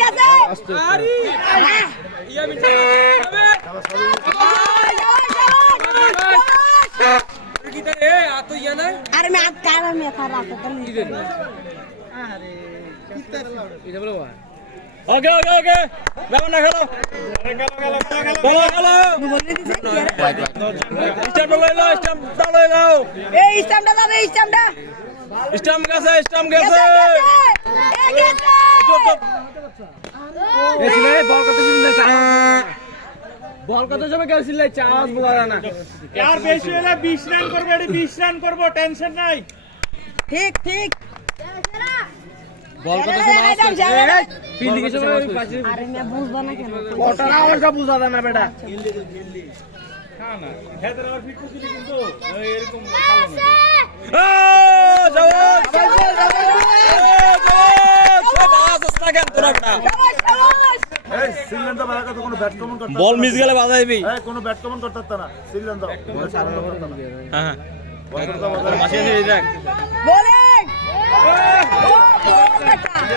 গেছে আরে ইয়া বিটে কিদারে আত ইয়া না আরে মে আত কার মে খারাপ তো তুমি আরে এটা বলো ওকে ওকে ওকে যাও না খেলো খেলো বলে দিছে কি আরে স্টাম্প লই নাও স্টাম্পটা লই নাও এই স্টাম্পটা যাবে স্টাম্পটা স্টাম্প গেছে এসলে বল কত সময় গেছিল চান্স বলা না यार বেশি হলে 20 রান করবে এটি 20 রান করব টেনশন নাই ঠিক ঠিক বল কত সময় আসছে ফিল্ডিং এর সময় আরে মে বুঝবা না কেন ওটা আমারটা বুঝা না বেটা না না হেদার আর ফিট করছিলি কিন্তু এরকম ভালো না বল মিস গেলে বাজাইবি কোনো ব্যাট কমন করতে না সিরিয়াল দাও হ্যাঁ বাসি আছে এই দেখ বোলিং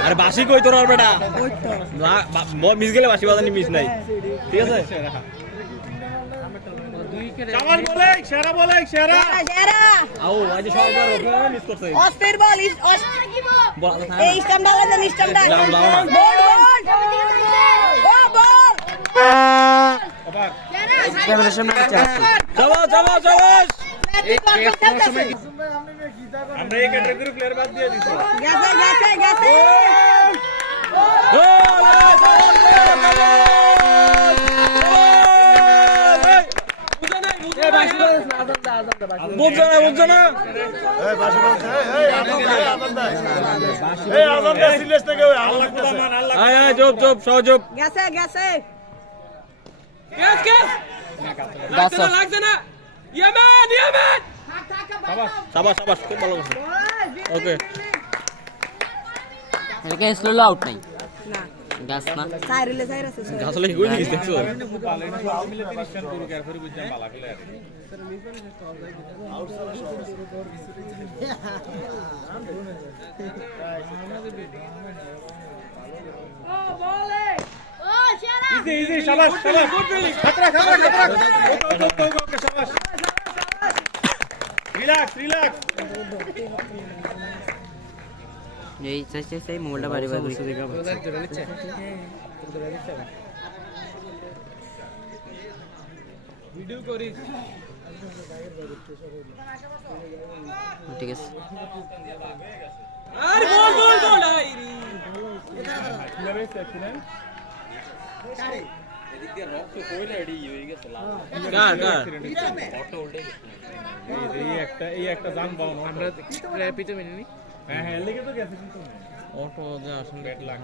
আরে বাসি কই তোর আর বেটা বল মিস গেলে বাসি বাজানি মিস নাই ঠিক আছে চামার বলে সেরা সেরা আও আজ সরকার ওকে মিস করছে অস্থির বল বল এই স্টাম্পটা লাগবে স্টাম্পটা বল বল ক্যামেরার সামনে চালাস আমরা এই ক্যাটাগরি প্লেয়ার বাদ দিয়ে দিছি গেছে বুঝছো না এই বাসি বলছে এই আজান দে সিরিয়াস থেকে ওই আল্লাহ আল্লাহ মান আল্লাহ আয় জব সহযোগ গেছে লাগছে না ইয়ামান সাবাস খুব ভালো করছে ওকে এটা স্লো আউট নাই না গাছ না সাইরেলে আছে আসলে কি কই দিছিস দেখছো মিলে 30 রান করুক আর ফের বুঝাম বালা প্লেয়ার ইজি শাবাশ খতরা ওকে শাবাশ রিল্যাক্স এই সেই মোবাইলটা বাড়ি বাড়ি ভিডিও করিস ঠিক আছে আরে বল এই একটা জান পাও না আমরা পিতে মিনি হ্যাঁ লেগে তো গেছে কিন্তু অটো যা আসলে ব্যাট লাগ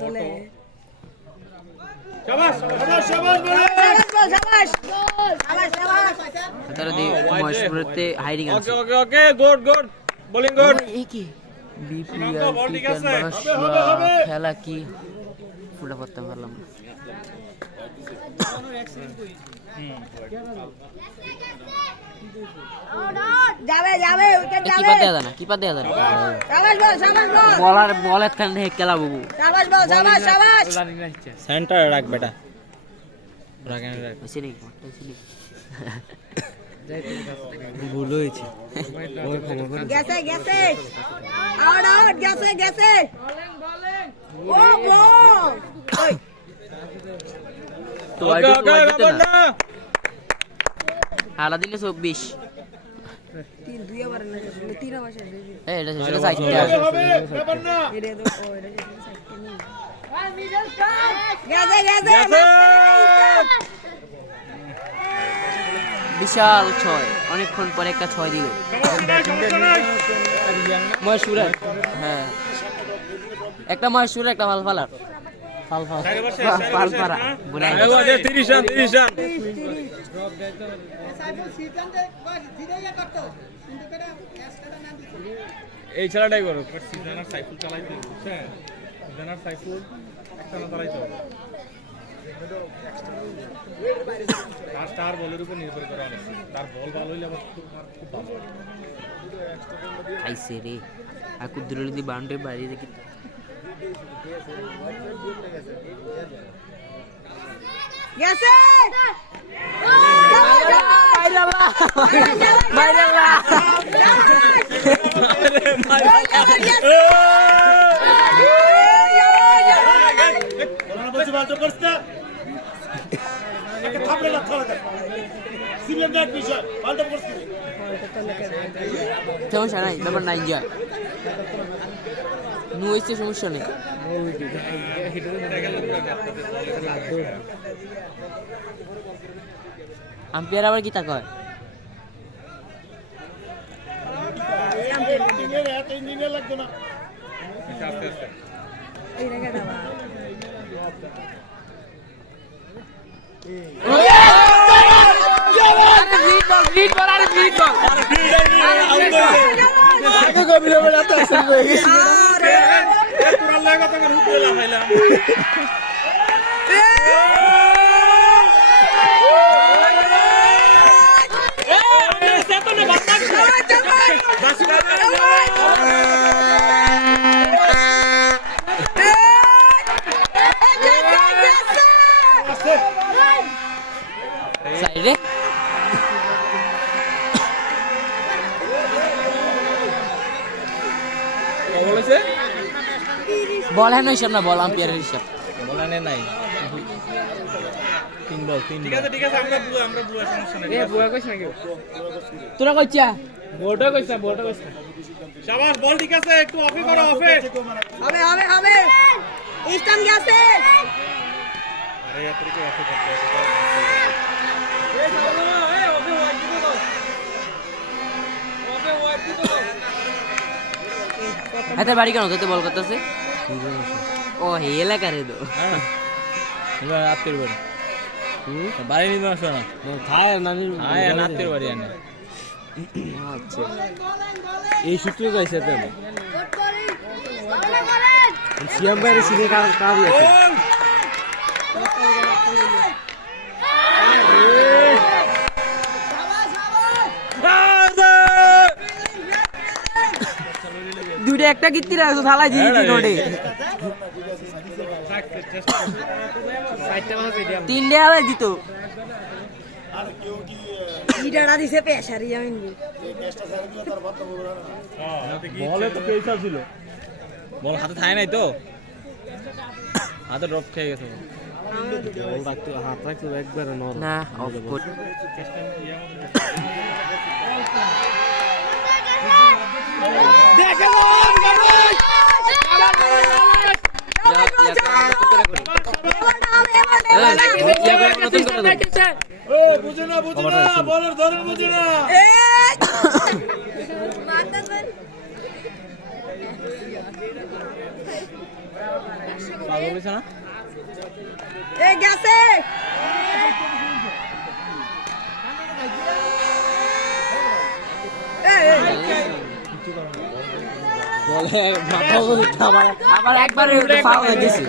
দলে শাবাশ তারা দি মহেশপুরতে হাইরিং আছে ওকে গুড বোলিং গুড এই কি বিপিএল বল ঠিক আছে। খেলা কি পুরো করতে পারলাম না যাবে উইকেট কি যাবে পাত দেয়া না কি পাত দেয়া না শাবাশ বল বলের খান হে খেলা বাবু শাবাশ সেন্টার রাখ বেটা রাখেন রাখ সিনি ভুল হয়েছে গেছে আউট গেছে ও বল তো ওকে হারা দিনে 24 3 আবার না 3 আবার শেষ এই এটা সেটা সাইডটা ব্যাপার না এটা তো ও এটা গেছে বিশাল 6 অনেকক্ষণ পরে একটা 6 দিল মহেশপুরের হ্যাঁ একটা মহেশপুরের একটা ফালফালার ফালফালা বুলাই 30 রান এই খেলাটাই করো সিজনার সাইকেল চালাইতে বুঝছেন সিজনার সাইকেল একটা না চালাইতে হবে তার বলের উপর নির্ভর করে অনেক তার বল ভালো হইলে আবার খুব ভালো আইসে রে আর কুদ্দুর যদি বাউন্ডারি বাইরে দেখি গেছে বলছি ভালো করছ না একটা থামলে না থালা দেখ সিলেন দেখ বিষয় ভালো করছ কি সমস্যা নাই ব্যাপার নাই যা নু হইছে সমস্যা নেই আম্পায়ার আবার কি তা কয় দিনের এত দিনে লাগবে না আস্তে আস্তে এই রেখে দাও পুরা লাগা তো উপরে লাগাইলাম সাইডে বলেছে বল হ্যাঁ হিসাব না বল আম্পায়ারের হিসাব বলানে নাই 3 বল 3 ঠিক আছে আমরা বুয়া সমস্যা নাই তোরা কইছা শাবাশ বল ঠিক আছে একটু অফে করো অফে হবে হবে হবে স্টাম্প গেছে আরে এত কি অফে করতে হাতে বাড়ি কেন তোতে বল করতেছে ও হে এলাকা রে তো এবার আত্মীয় বাড়ি বাড়ি নিয়ে আসো না আয় আত্মীয় বাড়ি আনে আচ্ছা এই সূত্রে যাইছে তো সিএম বাইরে সিনে কাজ আছে দুইটা একটা কিত্তিরা আছে থালাই দিয়ে দিন ওডে তিনটে আবার দিত আর কেউ কি ইডাটা দিছে পেশারি আমি গ্যাসটা ছেড়ে দিলে তার ভাত খাবো না বলে তো পয়সা ছিল বল হাতে থাকে নাই তো হাতে ড্রপ খেয়ে গেছে বল রাখতে হাত রাখতে একবার নরম না অফ কোট ও বুঝে না বলের ধরেন বুঝে না পাগল হইছে না এ গেছে বলে মাথা বলে আবার একবার ফাউল হয়ে গেছে